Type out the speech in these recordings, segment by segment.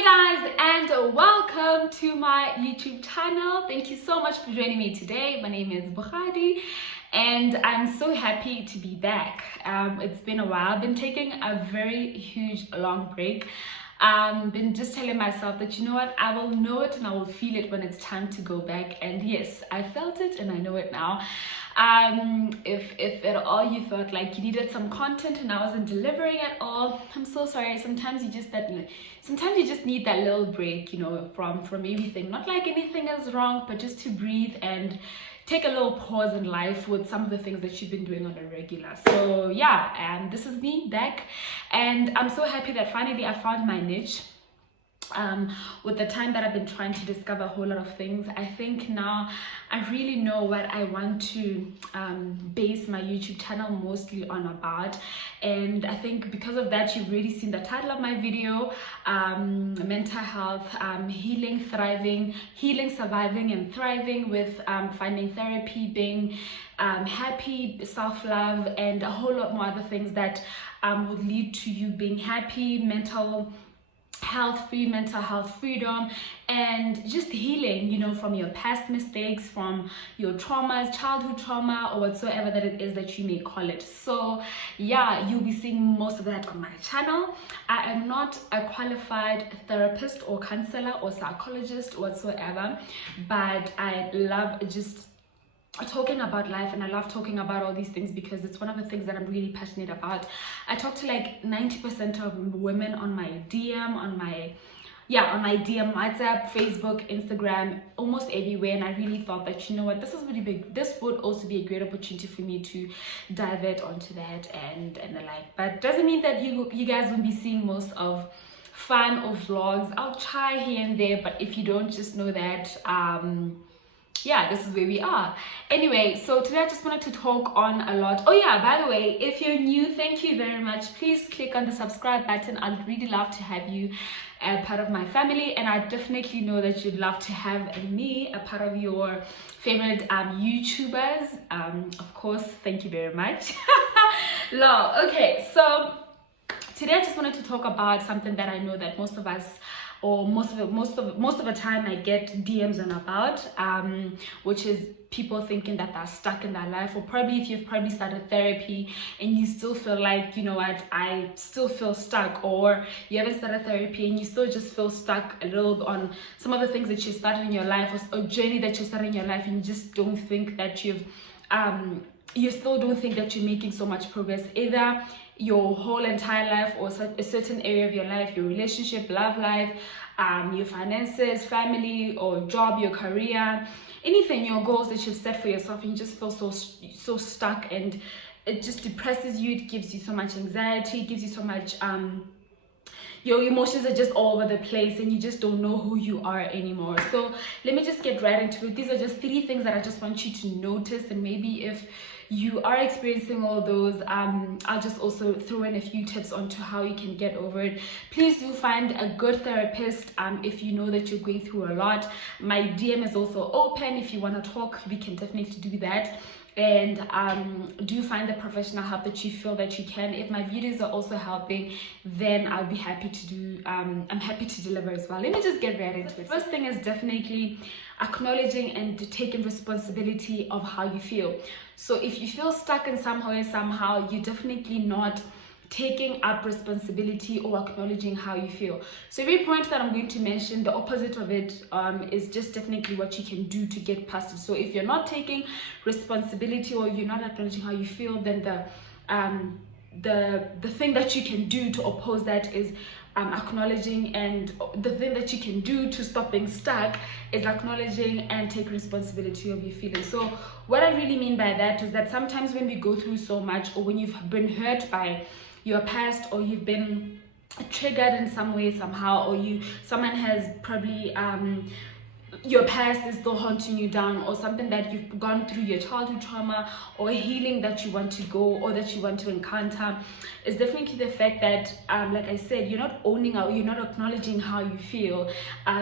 Hey guys, and welcome to my YouTube channel. Thank you so much for joining me today. My name is Bogadi and I'm so happy to be back. It's been a while. I've been taking a very huge long break. Been just telling myself that, you know what, I will know it and I will feel it when it's time to go back. And yes, I felt it and I know it now. If at all you felt like you needed some content and I wasn't delivering at all, I'm so sorry. Sometimes you just need that little break, you know, from everything. Not like anything is wrong, but just to breathe and take a little pause in life with some of the things that you've been doing on a regular. So yeah, this is me back, and I'm so happy that finally I found my niche. With the time that I've been trying to discover a whole lot of things, I think now I really know what I want to base my YouTube channel mostly on about. And I think because of that, you've already seen the title of my video, mental health, healing, surviving and thriving with finding therapy, being happy, self-love, and a whole lot more other things that would lead to you being happy, mental health freedom, and just healing, you know, from your past mistakes, from your traumas, childhood trauma, or whatsoever that it is that you may call it. So yeah, you'll be seeing most of that on my channel. I am not a qualified therapist or counselor or psychologist whatsoever, but I love just talking about life, and I love talking about all these things because it's one of the things that I'm really passionate about. I talk to like 90% of women on my DM, on my DM, WhatsApp, Facebook, Instagram, almost everywhere, and I really thought that, you know what, this is really big. This would also be a great opportunity for me to divert onto that and the like. But doesn't mean that you guys will be seeing most of fun or vlogs. I'll try here and there, but if you don't, just know that yeah, this is where we are. Anyway, so today I just wanted to talk on a lot. Oh yeah, by the way, if you're new, thank you very much. Please click on the subscribe button. I'd really love to have you a part of my family, and I definitely know that you'd love to have me a part of your favorite YouTubers. Of course, thank you very much. Okay, so today I just wanted to talk about something that I know that most of us, or most of the time I get DMs on about, which is people thinking that they're stuck in their life, or probably if you've probably started therapy and you still feel like, you know what, I still feel stuck, or you haven't started therapy and you still just feel stuck a little on some of the things that you started in your life, or a journey that you started in your life, and you just don't think that you still don't think that you're making so much progress, either your whole entire life or a certain area of your life, your relationship, love life, your finances, family or job, your career, anything, your goals that you've set for yourself, and you just feel so stuck, and it just depresses you. It gives you so much anxiety, it gives you so much your emotions are just all over the place, and you just don't know who you are anymore. So let me just get right into it. These are just 3 things that I just want you to notice, and maybe if you are experiencing all those, I'll just also throw in a few tips onto how you can get over it. Please do find a good therapist if you know that you're going through a lot. My DM is also open. If you want to talk, we can definitely do that. And do find the professional help that you feel that you can. If my videos are also helping, then I'll be happy to do, I'm happy to deliver as well. Let me just get right into it. First thing is definitely acknowledging and taking responsibility of how you feel. So if you feel stuck in some way, somehow, you're definitely not taking up responsibility or acknowledging how you feel. So every point that I'm going to mention, the opposite of it is just definitely what you can do to get past it. So if you're not taking responsibility or you're not acknowledging how you feel, then the thing that you can do to oppose that is acknowledging, and the thing that you can do to stop being stuck is acknowledging and taking responsibility of your feelings. So what I really mean by that is that sometimes when we go through so much, or when you've been hurt by your past, or you've been triggered in some way, somehow, or someone has probably your past is still haunting you down, or something that you've gone through, your childhood trauma, or healing that you want to go or that you want to encounter, is definitely the fact that like I said, you're not owning out, you're not acknowledging how you feel,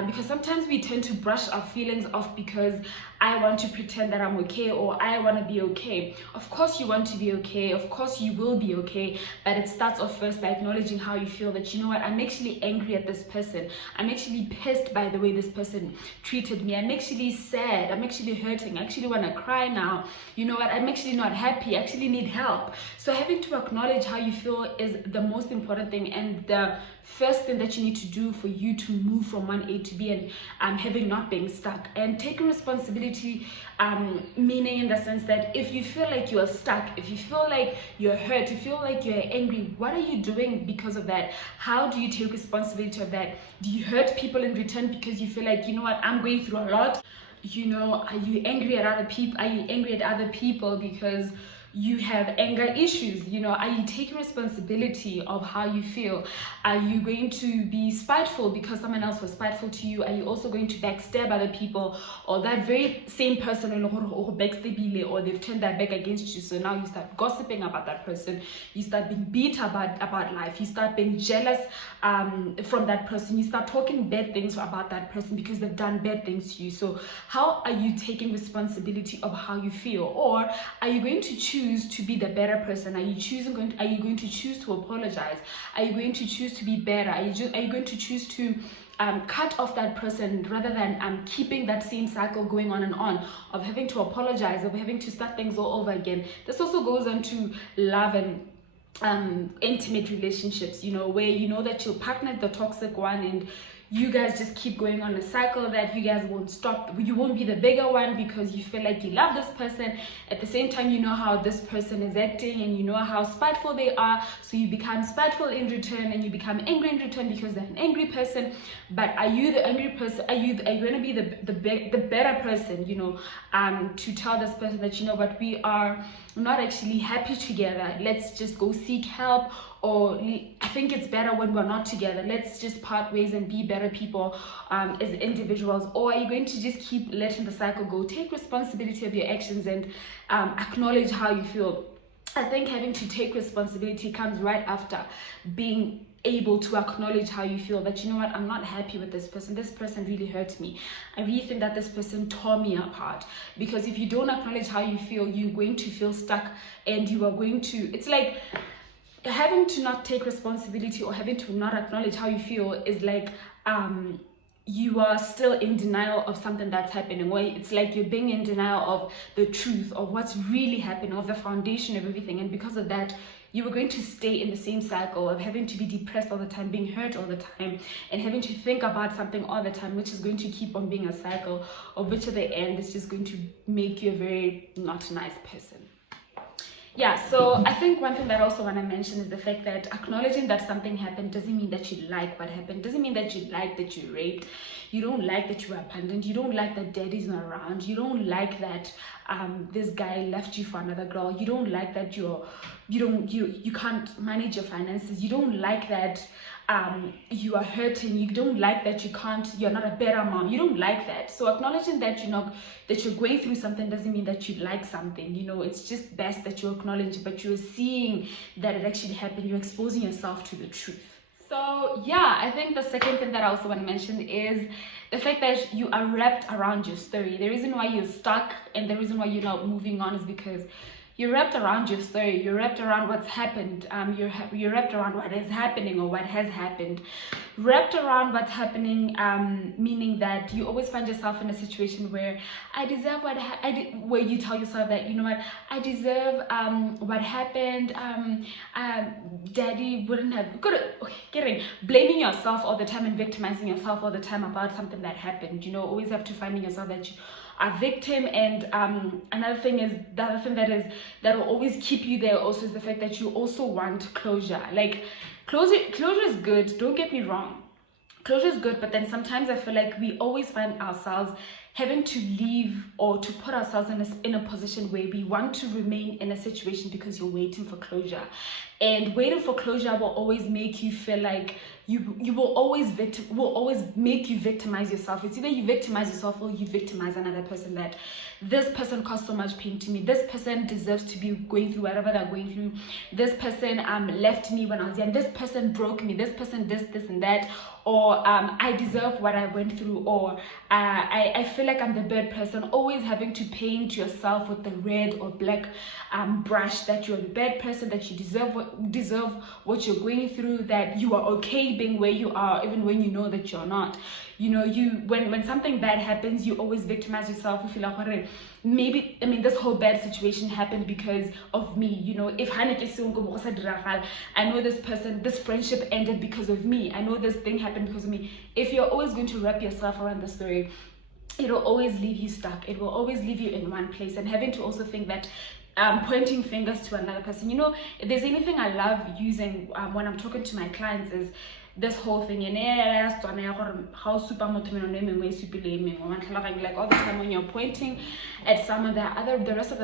because sometimes we tend to brush our feelings off because I want to pretend that I'm okay, or I want to be okay. Of course you want to be okay, of course you will be okay, but it starts off first by acknowledging how you feel, that you know what, I'm actually angry at this person, I'm actually pissed by the way this person treated me, I'm actually sad, I'm actually hurting, I actually want to cry now, you know what, I'm actually not happy, I actually need help. So having to acknowledge how you feel is the most important thing, and the first thing that you need to do for you to move from one A to B, and having not being stuck, and taking responsibility, meaning in the sense that if you feel like you are stuck, if you feel like you're hurt, you feel like you're angry, what are you doing because of that? How do you take responsibility of that? Do you hurt people in return because you feel like, you know what, I'm going through a lot? You know, are you angry at other people? Are you angry at other people because you have anger issues? You know, are you taking responsibility of how you feel? Are you going to be spiteful because someone else was spiteful to you? Are you also going to backstab other people, or that very same person or they've turned their back against you, so now you start gossiping about that person, you start being bitter about life, you start being jealous from that person, you start talking bad things about that person because they've done bad things to you. So how are you taking responsibility of how you feel? Or are you going to choose to be the better person? Are you going to choose to apologize? Are you going to choose to be better? Are you going to choose to cut off that person, rather than keeping that same cycle going on and on, of having to apologize, of having to start things all over again? This also goes on to love and intimate relationships, you know, where you know that your partner is the toxic one, and you guys just keep going on a cycle that you guys won't stop. You won't be the bigger one because you feel like you love this person. At the same time, you know how this person is acting, and you know how spiteful they are, so you become spiteful in return, and you become angry in return because they're an angry person. But are you the angry person? Are you going to be the better person, you know, to tell this person that, you know what, we are not actually happy together, let's just go seek help, or I think it's better when we're not together, let's just part ways and be better people as individuals? Or are you going to just keep letting the cycle go? Take responsibility of your actions and acknowledge how you feel. I think having to take responsibility comes right after being able to acknowledge how you feel, that, you know what, I'm not happy with this person really hurt me, I really think that this person tore me apart. Because if you don't acknowledge how you feel, you're going to feel stuck, and you are going to, it's like having to not take responsibility or having to not acknowledge how you feel is like you are still in denial of something that's happening, or it's like you're being in denial of the truth of what's really happening, of the foundation of everything. And because of that, you were going to stay in the same cycle of having to be depressed all the time, being hurt all the time, and having to think about something all the time, which is going to keep on being a cycle, of which at the end is just going to make you a very not nice person. Yeah, so I think one thing that I also want to mention is the fact that acknowledging that something happened doesn't mean that you like what happened, doesn't mean that you like that you raped, you don't like that you were abandoned, you don't like that daddy's not around, you don't like that this guy left you for another girl, you don't like that you can't manage your finances, you don't like that you are hurting, you don't like that you're not a better mom, you don't like that. So acknowledging that that you're going through something doesn't mean that you like something, you know, it's just best that you acknowledge, but you're seeing that it actually happened, you're exposing yourself to the truth. So yeah, I think the second thing that I also want to mention is the fact that you are wrapped around your story. The reason why you're stuck and the reason why you're not moving on is because you're wrapped around your story, you're wrapped around what's happened, you're wrapped around what is happening or what has happened. Wrapped around what's happening, meaning that you always find yourself in a situation where I deserve where you tell yourself that, you know what, I deserve what happened, daddy wouldn't have, blaming yourself all the time and victimizing yourself all the time about something that happened, you know, always have to finding yourself that you a victim. And another thing is, the other thing that will always keep you there also is the fact that you also want closure. Like closure is good, don't get me wrong, closure is good, but then sometimes I feel like we always find ourselves having to leave or to put ourselves in a position where we want to remain in a situation because you're waiting for closure. And waiting for closure will always make you feel like you will always make you victimize yourself. It's either you victimize yourself or you victimize another person, that this person caused so much pain to me, this person deserves to be going through whatever they're going through, this person left me when I was young, this person broke me, this person this and that, or I deserve what I went through, or I feel like I'm the bad person. Always having to paint yourself with the red or black brush, that you're the bad person, that you deserve what you're going through, that you are okay being where you are even when you know that you're not. You know, when something bad happens, you always victimize yourself. You feel like, maybe, I mean, this whole bad situation happened because of me. You know, if I know this friendship ended because of me, I know this thing happened because of me. If you're always going to wrap yourself around the story, it will always leave you stuck. It will always leave you in one place, and having to also think that pointing fingers to another person. You know, if there's anything I love using when I'm talking to my clients, is this whole thing, like all the time when you're pointing at someone, the rest of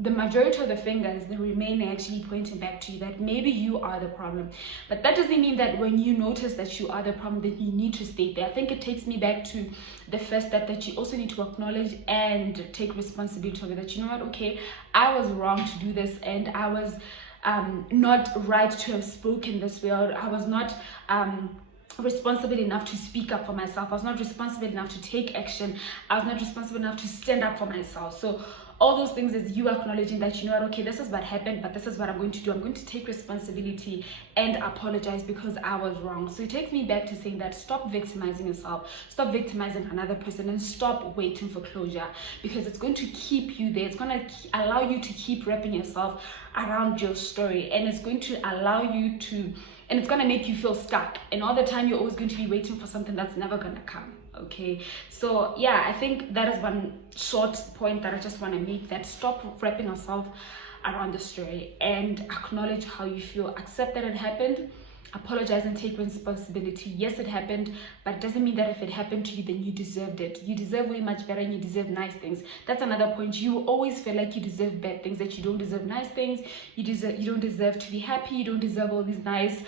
the majority of the fingers, they remain actually pointing back to you, that maybe you are the problem. But that doesn't mean that when you notice that you are the problem, that you need to stay there. I think it takes me back to the first step, that you also need to acknowledge and take responsibility of it, that, you know what, okay, I was wrong to do this, and I was not right to have spoken this way, or I was not responsible enough to speak up for myself, I was not responsible enough to take action, I was not responsible enough to stand up for myself. So all those things is you acknowledging that, you know what, okay, this is what happened, but this is what I'm going to do. I'm going to take responsibility and apologize because I was wrong. So it takes me back to saying that stop victimizing yourself, stop victimizing another person, and stop waiting for closure, because it's going to keep you there. It's going to allow you to keep wrapping yourself around your story, and it's going to allow you to, and it's going to make you feel stuck, and all the time you're always going to be waiting for something that's never going to come. Okay, so yeah, I think that is one short point that I just want to make, that stop wrapping yourself around the story and acknowledge how you feel. Accept that it happened, apologize and take responsibility. Yes, it happened, but it doesn't mean that if it happened to you, then you deserved it. You deserve way much better, and you deserve nice things. That's another point. You always feel like you deserve bad things, that you don't deserve nice things, you don't deserve to be happy, you don't deserve all these nice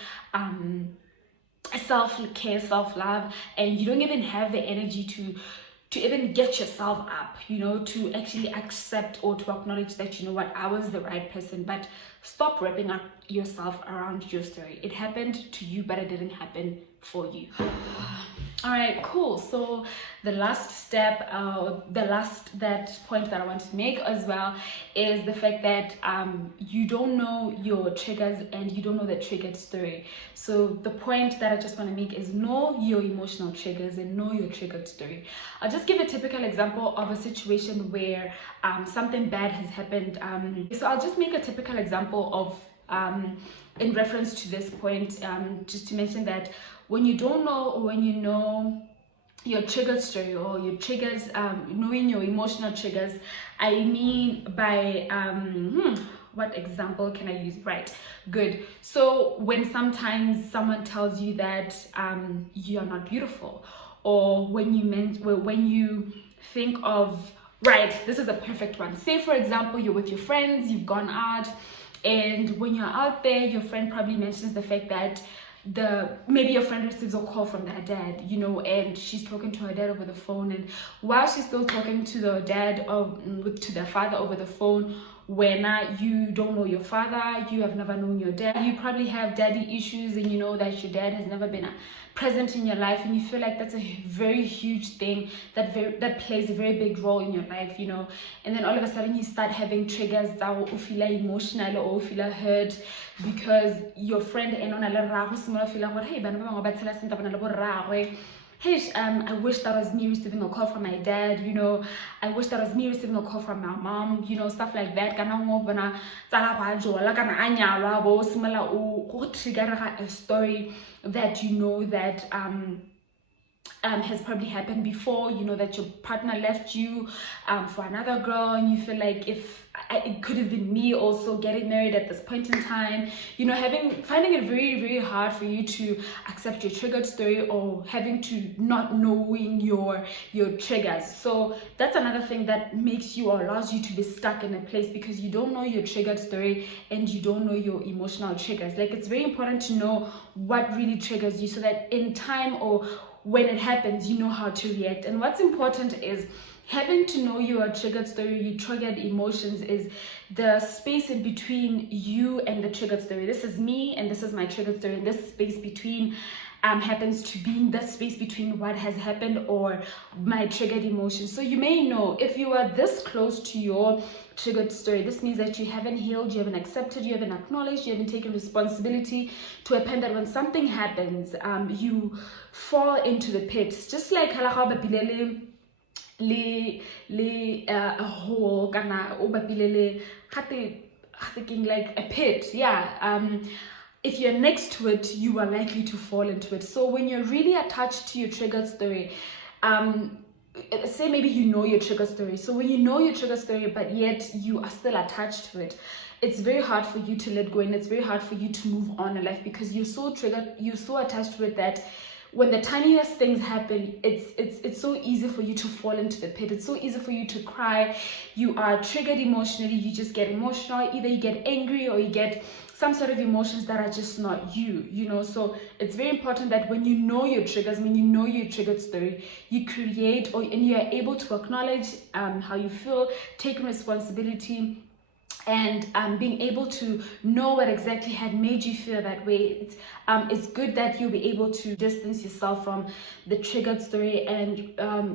self-care, self-love, and you don't even have the energy to even get yourself up, you know, to actually accept or to acknowledge that, you know what, I was the right person. But stop wrapping up yourself around your story. It happened to you, but it didn't happen for you. All right, cool. So the last step, that point that I want to make as well, is the fact that you don't know your triggers and you don't know the triggered story. So the point that I just want to make is know your emotional triggers and know your triggered story. I'll just give a typical example of a situation where something bad has happened. So I'll just make a typical example of in reference to this point, just to mention that when you don't know, or when you know your triggered story or your triggers, knowing your emotional triggers, I mean by what example can I use? Right, good. So when sometimes someone tells you that you are not beautiful, or when you think of, right, this is a perfect one. Say for example, you're with your friends, you've gone out, and when you're out there, your friend probably mentions the fact that maybe your friend receives a call from their dad, you know, and she's talking to her dad over the phone, and while she's still talking to the dad to their father over the phone, when you don't know your father, you have never known your dad, you probably have daddy issues, and you know that your dad has never been present in your life, and you feel like that's a very huge thing that plays a very big role in your life, you know. And then all of a sudden you start having triggers that will feel emotional or feel hurt because your friend hey, I wish that was me receiving a call from my dad, you know, I wish that was me receiving a call from my mom, you know, stuff like that. A story that you know that has probably happened before, you know, that your partner left you for another girl, and you feel like if it could have been me also getting married at this point in time, you know, finding it very, very hard for you to accept your triggered story, or having to not knowing your triggers. So that's another thing that makes you or allows you to be stuck in a place, because you don't know your triggered story and you don't know your emotional triggers. Like, it's very important to know what really triggers you, so that in time or when it happens, you know how to react. And what's important is having to know your triggered story, your triggered emotions, is the space in between you and the triggered story. This is me and this is my triggered story, and this space between happens to be in that space between what has happened or my triggered emotions. So you may know, if you are this close to your triggered story, this means that you haven't healed, you haven't accepted, you haven't acknowledged, you haven't taken responsibility to a point that when something happens, you fall into the pit. Just like a hole kana o bapile le like a pit, if you're next to it, you are likely to fall into it. So when you're really attached to your triggered story, say maybe you know your trigger story, so when you know your trigger story but yet you are still attached to it, it's very hard for you to let go, and it's very hard for you to move on in life, because you're so triggered, you're so attached to it, that when the tiniest things happen, it's so easy for you to fall into the pit. It's so easy for you to cry. You are triggered emotionally, you just get emotional. Either you get angry or you get some sort of emotions that are just not you know. So it's very important that when you know your triggers, when you know your triggered story, you create and you are able to acknowledge how you feel, taking responsibility, and being able to know what exactly had made you feel that way. It's good that you'll be able to distance yourself from the triggered story, and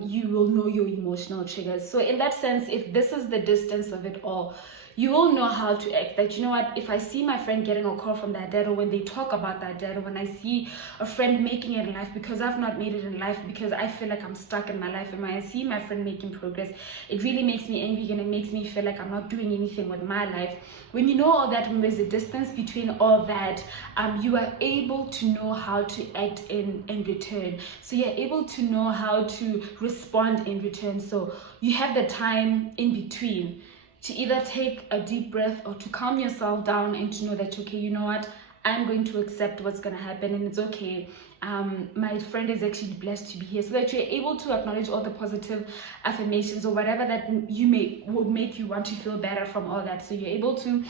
you will know your emotional triggers. So in that sense, if this is the distance of it all, you will know how to act. That, you know what, if I see my friend getting a call from that dad, or when they talk about that dad, or when I see a friend making it in life because I've not made it in life, because I feel like I'm stuck in my life, and when I see my friend making progress, it really makes me angry, and it makes me feel like I'm not doing anything with my life. When you know all that, when there's a distance between all that, you are able to know how to act in return. So you're able to know how to respond in return. So you have the time in between to either take a deep breath, or to calm yourself down, and to know that, okay, you know what, I'm going to accept what's going to happen, and it's okay. My friend is actually blessed to be here, so that you're able to acknowledge all the positive affirmations or whatever that would make you want to feel better from all that. So you're able to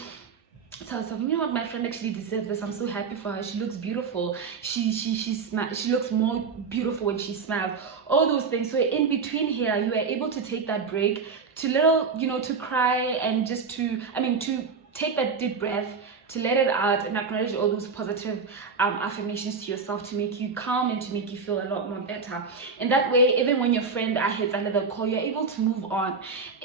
tell yourself, you know what, my friend actually deserves this. I'm so happy for her. She looks beautiful. She looks more beautiful when she smiles. All those things. So in between here, you are able to take that break, to cry, and just to take that deep breath, to let it out and acknowledge all those positive affirmations to yourself, to make you calm and to make you feel a lot more better. And that way, even when your friend hits another call, you're able to move on.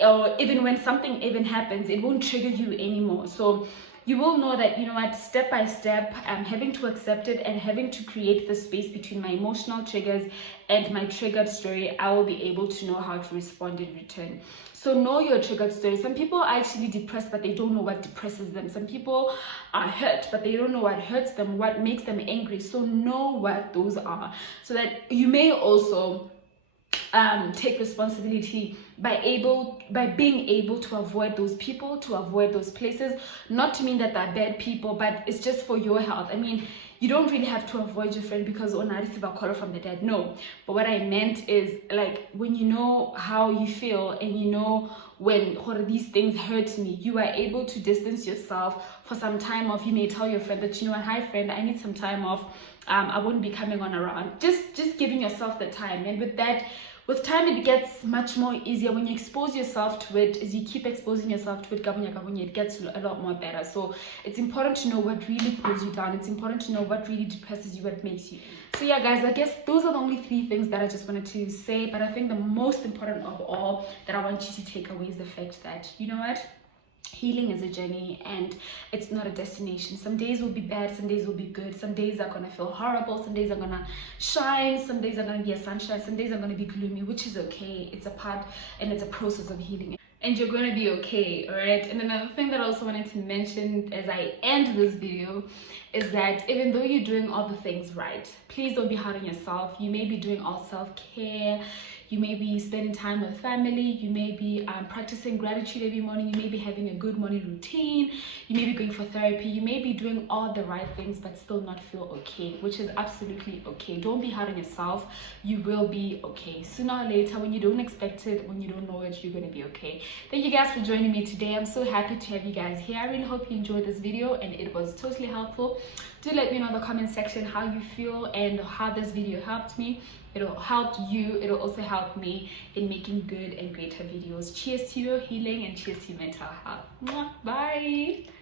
Or even when something even happens, it won't trigger you anymore. So you will know that, you know what, step by step, I'm having to accept it, and having to create the space between my emotional triggers and my triggered story, I will be able to know how to respond in return. So know your triggered story. Some people are actually depressed, but they don't know what depresses them. Some people are hurt, but they don't know what hurts them, what makes them angry. So know what those are, so that you may also take responsibility by being able to avoid those people, to avoid those places. Not to mean that they're bad people, but it's just for your health. I mean, you don't really have to avoid your friend because I receive a call from the dead. No, but what I meant is, like, when you know how you feel, and you know when these things hurt me, you are able to distance yourself for some time off. You may tell your friend that, you know what, hi friend, I need some time off. I won't be coming on around. Just giving yourself the time. And with time, it gets much more easier. When you expose yourself to it, as you keep exposing yourself to it, it gets a lot more better. So it's important to know what really pulls you down. It's important to know what really depresses you, what makes you. So yeah, guys, I guess those are the only 3 things that I just wanted to say. But I think the most important of all that I want you to take away is the fact that, you know what, healing is a journey, and it's not a destination. Some days will be bad, some days will be good, some days are gonna feel horrible, some days are gonna shine, some days are gonna be a sunshine, some days are gonna be gloomy, which is okay. It's a part and it's a process of healing, and you're gonna be okay. All right. And another thing that I also wanted to mention as I end this video is that even though you're doing all the things right, please don't be hard on yourself. You may be doing all self-care, you may be spending time with family, you may be practicing gratitude every morning, you may be having a good morning routine, you may be going for therapy, you may be doing all the right things but still not feel okay, which is absolutely okay. Don't be hard on yourself. You will be okay. Sooner or later, when you don't expect it, when you don't know it, you're going to be okay. Thank you guys for joining me today. I'm so happy to have you guys here. I really hope you enjoyed this video and it was totally helpful. Do let me know in the comment section how you feel and how this video helped me. It'll help you. It'll also help me in making good and greater videos. Cheers to your healing and cheers to your mental health. Mwah. Bye.